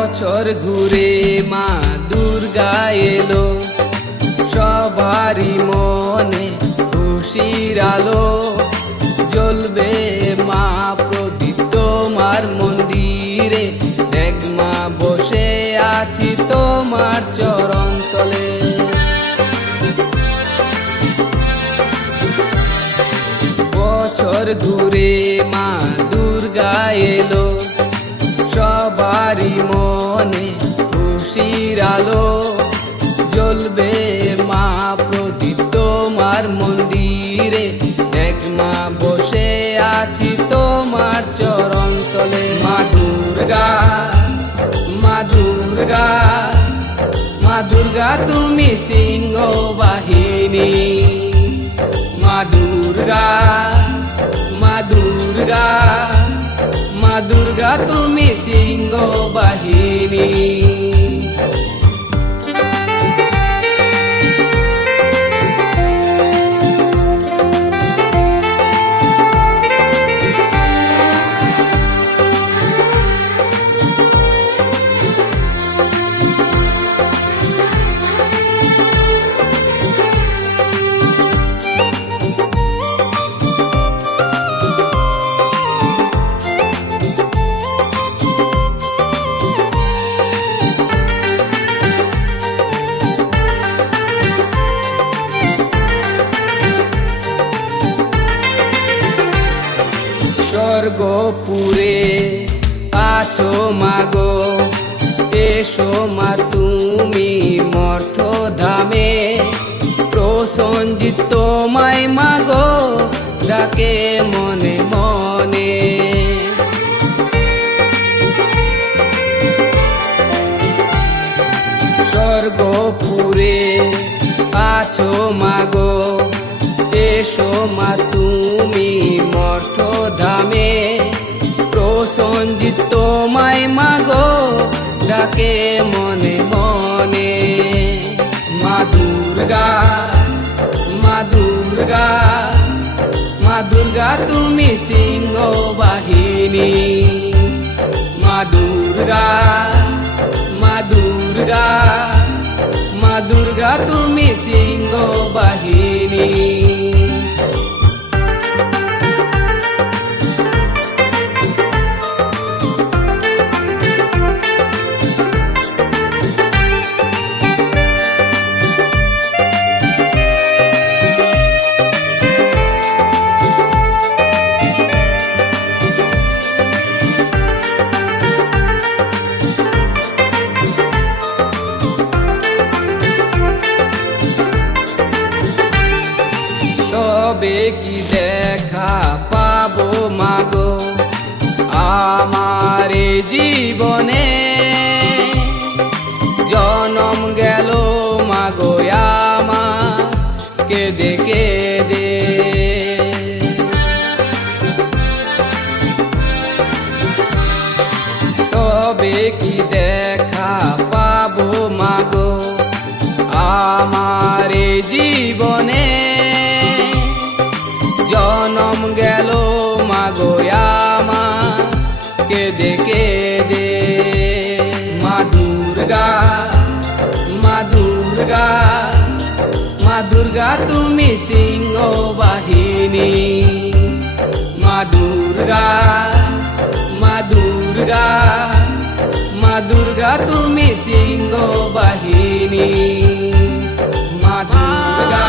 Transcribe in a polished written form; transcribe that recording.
বছর ঘুরে মা দুর্গা এলো, সবারই মনে খুশির আলো জ্বলবে মা প্রদীপ তোমার মন্দিরে। দেখ মা বসে আছি তোমার চরণ তলে। বছর ঘুরে মা দুর্গা এলো, সবারই মনে খুশির আলো জ্বলবে মা প্রদীপ তোমার মন্দিরে। দেখ মা বসে আছি তোমার চরণ তলে। মা দুর্গা, মা দুর্গা, মা দুর্গা তুমি সিংহ বাহিনী। মা দুর্গা, মা দুর্গা, মা দুর্গা তুমি সিংহ বাহিনী। স্বর্গপুরে আছো মাগো, এসো মা তুমি মর্ত ধামে। প্রসঞ্জিত তোমায় মাগো ডাকে মনে মনে। স্বর্গপুরে আছো মাগো, এসো মা তুমি মর্ত ধামে। প্রসঞ্জিত তোমায় মাগো ডাকে মনে মনে। মা দুর্গা, মা দুর্গা, মা দুর্গা তুমি সিংহ বাহিনী। মা দুর্গা, মা দুর্গা, মা দুর্গা তুমি সিংহ বাহিনী। তবে কি দেখা পাবো মাগো আমার জীবনে। জনম গেল মাগো আমার কেঁদে কেঁদে। তবে কি দেখা পাবো মাগো আমার জীবনে। জনম গেল মাগো আমার কেঁদে কেঁদে। মা দুর্গা, মা দুর্গা, মা দুর্গা তুমি সিংহ বাহিনী। মা দুর্গা, মা দুর্গা, মা দুর্গা তুমি সিংহ বাহিনী। মা দুর্গা।